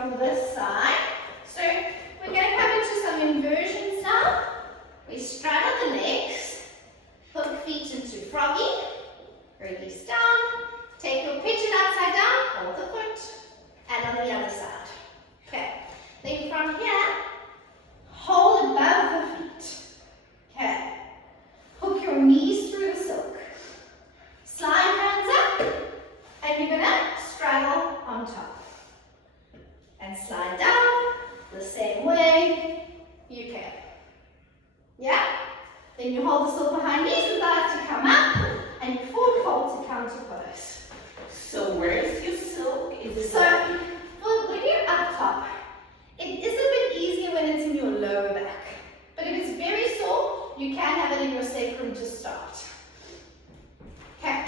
from this side. So we're going to come into some inversions now. We straddle the legs, hook feet into froggy, release down, take your pigeon upside down, hold the foot, and on the other side. Okay, then from here, hold above the feet. Okay, hook your knees through the silk. Slide hands up, and you're going to straddle on top. And slide down the same way you can. Yeah? Then you hold the silk behind knees and thighs to come up, and you forward fold to counter pose. So where is your silk? Well, when you're up top, it is a bit easier when it's in your lower back. But if it's very sore, you can have it in your sacrum to start. Okay.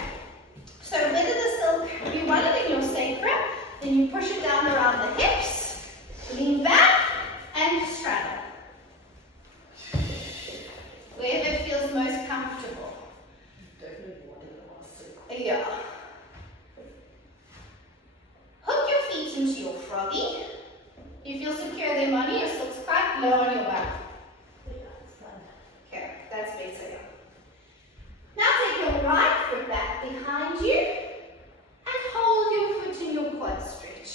So whether the silk, you want it in your sacrum, then you push it down around the hips, lean back, and straddle. Wherever it feels most comfortable. Definitely want it in my silk. Yeah. Hook your feet into your froggy. You feel secure there, Moni? Your silk's quite low on your back. Okay, that's better. Now take your right foot back behind you and hold your foot in your quad stretch.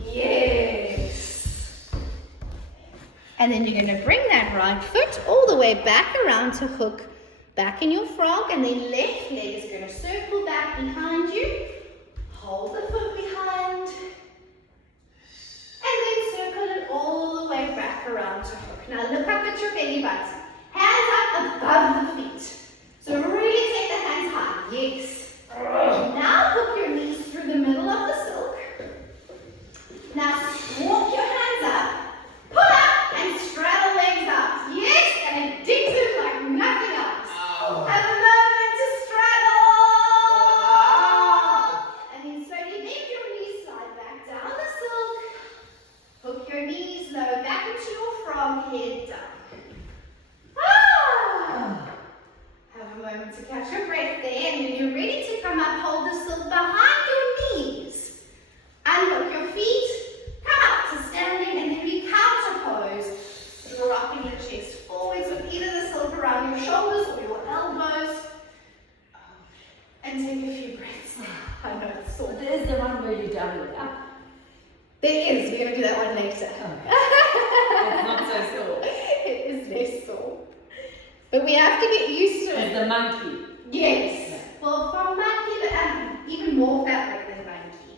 Yes. And then you're going to bring that right foot all the way back around to hook back in your frog, and then left leg is going to circle back behind you. Hold the foot behind. And then circle it all the way back around to hook. Now look up at your belly button. Hands up above the feet. So really take the hands high. Yes. Now hook your knees through the middle of the silk. Now walk your hands up. Pull up and straddle legs up. Yes, and it digs in like nothing else. Have a moment to straddle. And then slowly make your knees slide back down the silk. Hook your knees low back into your frog, head down. Have a moment to catch your breath there, and when you're ready to come up, hold the silk behind your knees. Unhook your feet, come up to standing, and then we counter pose. You're rocking your chest forwards with either the silk around your shoulders or your elbows. And take a few breaths. I know it's sore. There's the one where you double it up. There is. We're going to do that one later. It's not so sore. It is less sore. But we have to get used to it. It's the monkey. Yes. Yeah. Well, from monkey, but even more fabric than monkey.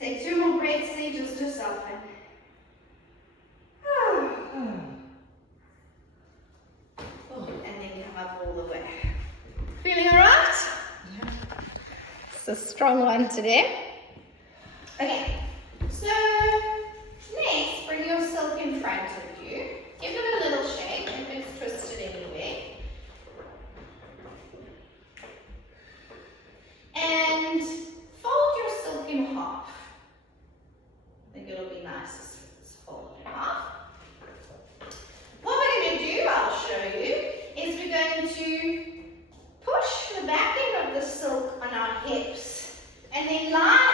Take 2 more breaths there just to soften. And then come up all the way. Feeling all right? Yeah. It's a strong one today. Okay, so next, bring your silk in front of you. Give it a little shake if it's twisted anywhere. And fold your silk in half. I think it'll be nice to fold it in half. What we're going to do, I'll show you, is we're going to push the back end of the silk on our hips and then line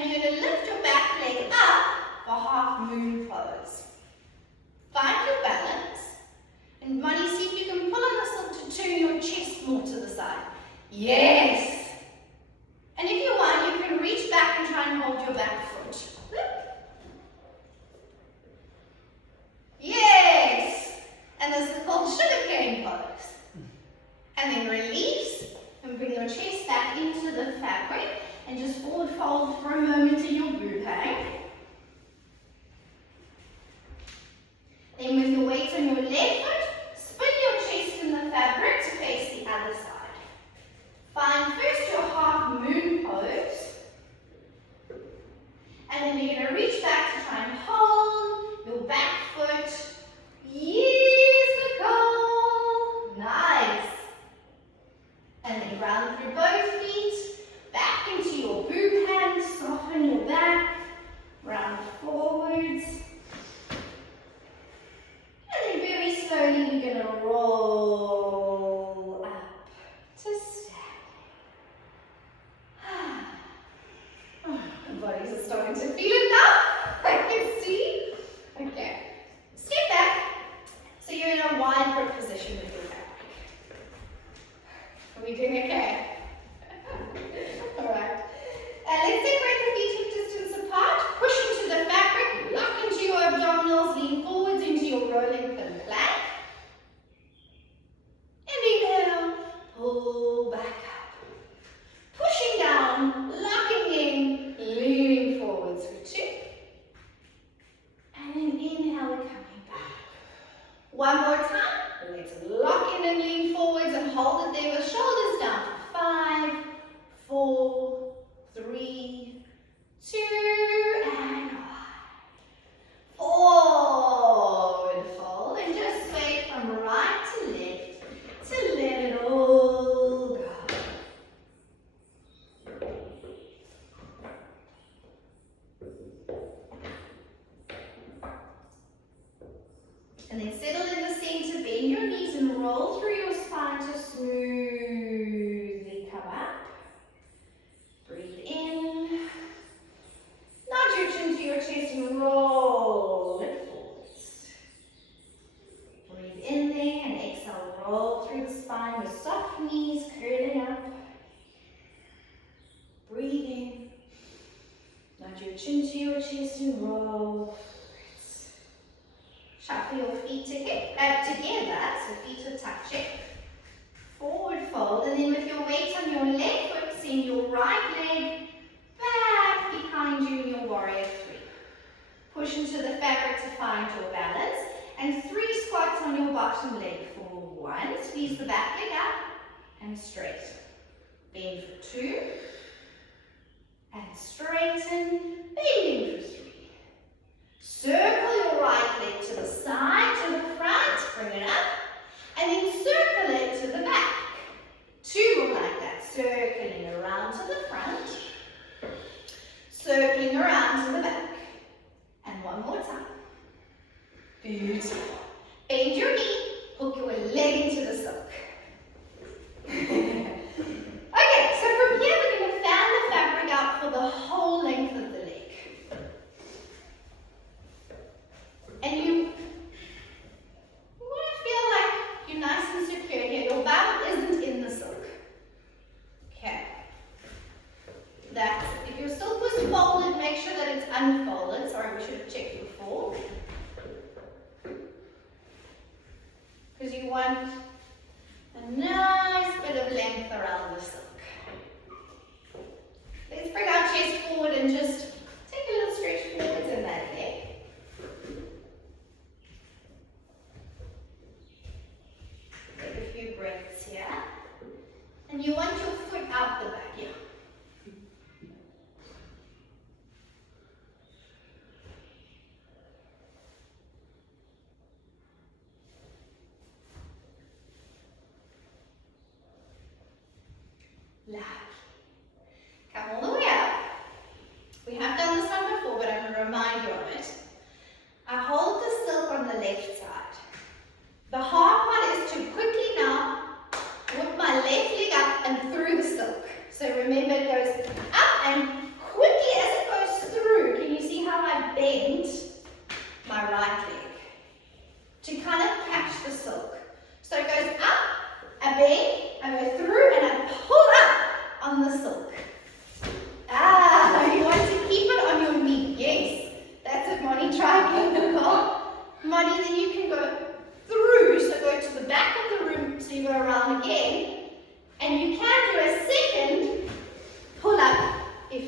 And you're going to lift your back leg up for half moon pose. Find your balance. And Money, see if you can pull on the silk to turn your chest more to the side. Yes! And if you want, you can reach back and try and hold your back foot. Yes! And this is called sugar cane pose. And then release and bring your chest back into the fabric and just forward fold for a moment in your bouquet. Then with your weight on your left foot, spin your chest in the fabric to face the other side. Find first your half moon pose. And then you're going to reach back to try and hold your back foot. Yes, Nicole. Nice. And then round through both feet, back into your boob hand, soften your back, round forwards. And then very slowly we're going to roll up to stand. The bodies are starting to feel it now, I can see. Okay, step back. So you're in a wide grip position with your back. Are we doing okay? Alright. Let's separate the feet hip distance apart. Push into the fabric, lock into your abdominals, lean forwards into your rolling pin plank. And inhale, pull back up. Pushing down, locking in, leaning forwards for 2. And then inhale, coming back. One more time. Let's lock in and lean forwards and hold it there with shoulders down for 5, 4, 3, 2, and 1. Forward fold and just sway from right to left to let it all go. And then settle in the center, bend your knees and roll through your spine to smoothly come up. Breathe in. Nod your chin to your chest and roll it forwards. Breathe in there and exhale, roll through the spine with soft knees curling up. Breathe in. Nod your chin to your chest and roll. Shuffle your feet together, so feet are touching. Forward fold, and then with your weight on your left foot, send your right leg back behind you in your warrior 3. Push into the fabric to find your balance, and 3 squats on your bottom leg for 1. Squeeze the back leg up and straight. Bend for 2, and straighten, bending for 3. Circle your right leg to the side, to the front, bring it up, and then circle it to the back. 2 more like that, circling around to the front, circling around to the back, and 1 more time. Beautiful. Bend your knee, hook your leg into the silk. Okay, so from here we're going to fan the fabric out for the whole length of the leg. And you want to feel like you're nice and secure here. Your bum isn't in the silk. Okay. That's it. If your silk was folded, make sure that it's unfolded. Sorry, we should have checked before. Because you want a nice bit of length around the silk. Let's bring our chest forward and just take a little stretch forwards in that leg. Take a few breaths here. And you want your foot out the back here.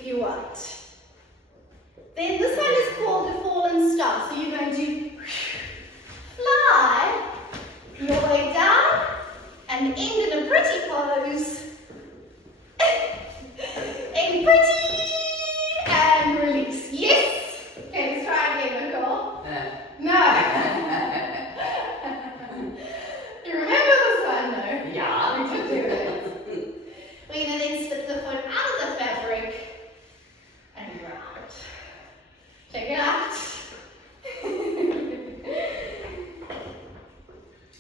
if you want. Then this one is called the fallen star. So you're going to fly your way down and end in a pretty pose. And pretty and release. Yes. Okay, let's try again, Nicole. No. You remember this one, no? Yeah. We could do it. We're going to then slip the foot out of the fabric and round. Check it out.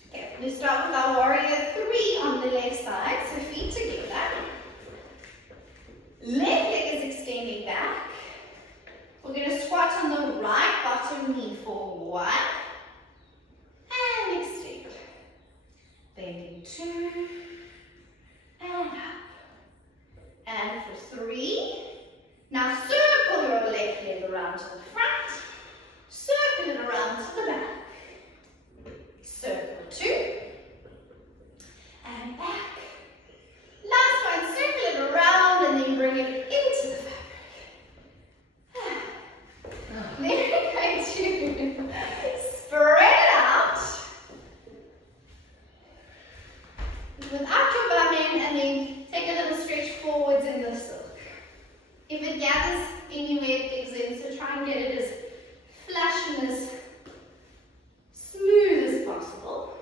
Okay, we start with our warrior 3 on the left side, so feet together. Left leg is extending back. We're going to squat on the right bottom knee for 1. And extend. Bending 2. And up. And for 3. Now circle your left leg around to the front. Circle it around to the back. Circle 2. And back. Last one, circle it around and then bring it into the fabric. Then we're going to spread it out without your bum in, and then take a little stretch forwards in the silk. If it gathers anywhere it digs in, so try and get it as flush and as smooth as possible.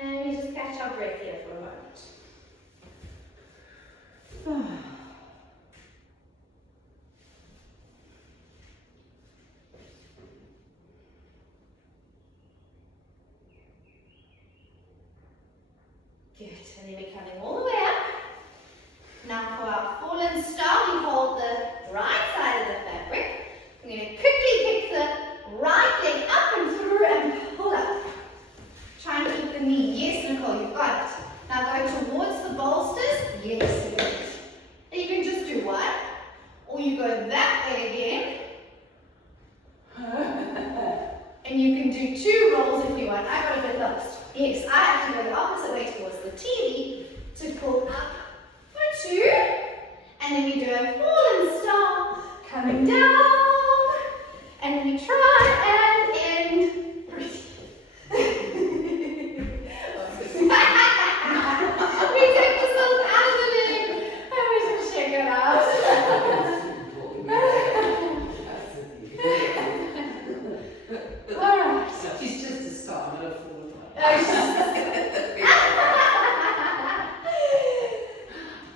And we just catch our breath here for a moment. Good, and then we're coming all the way up. Now for our fallen star, we hold the right side of the fabric. We're going to quickly pick the right leg up and through and pull up. Try and keep the knee. Yes, Nicole, you've got it. Now go towards the bolsters. Yes, good. And you can just do one, or you go that way again. And you can do 2 rolls if you want. I got a bit lost. Yes, I have to go the opposite way towards the TV to pull up for 2. And then we do a fallen star coming down. And we try and end pretty. We take the silk out of the leg and we just shake it out. Alright. She's just a star, not a full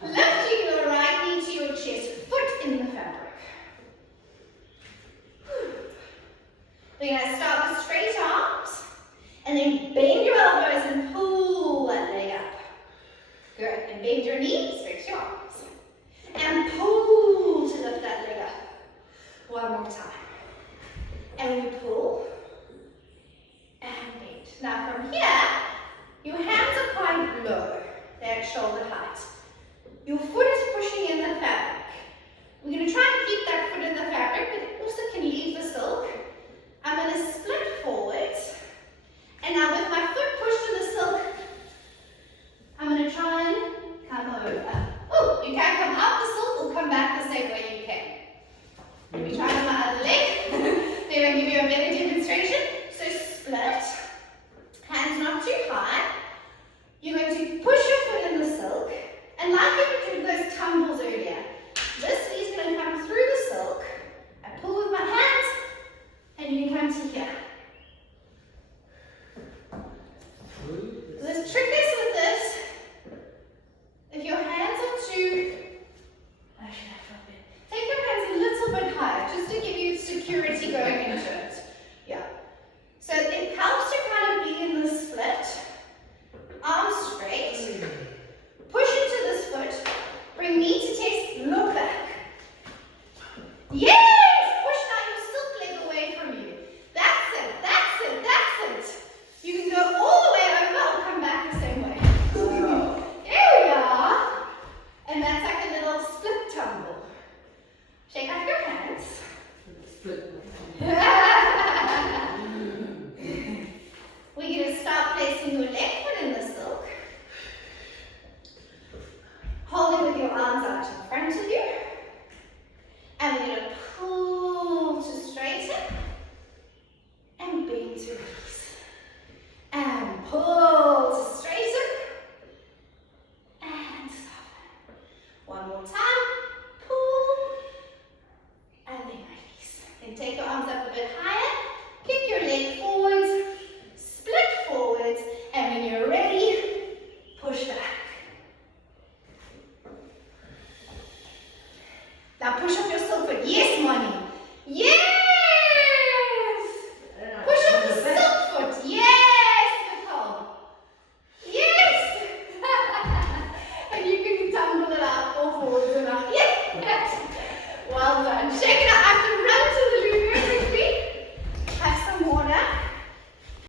Lifting your right knee to your chest, foot in the fabric. We're going to start with straight arms and then bend your elbows and pull that leg up. Good. And bend your knee, stretch your arms. And pull to lift that leg up. One more time. And we pull and bend. Now from here, your hands are quite low. They're at shoulder height. Your foot is pushing in the fabric. We're going to try and keep that foot in the fabric, but it also can leave the silk. I'm going to split forwards. And now with my foot pushed in the silk, I'm going to try and come over. Oh, you can come out the silk or come back the same way you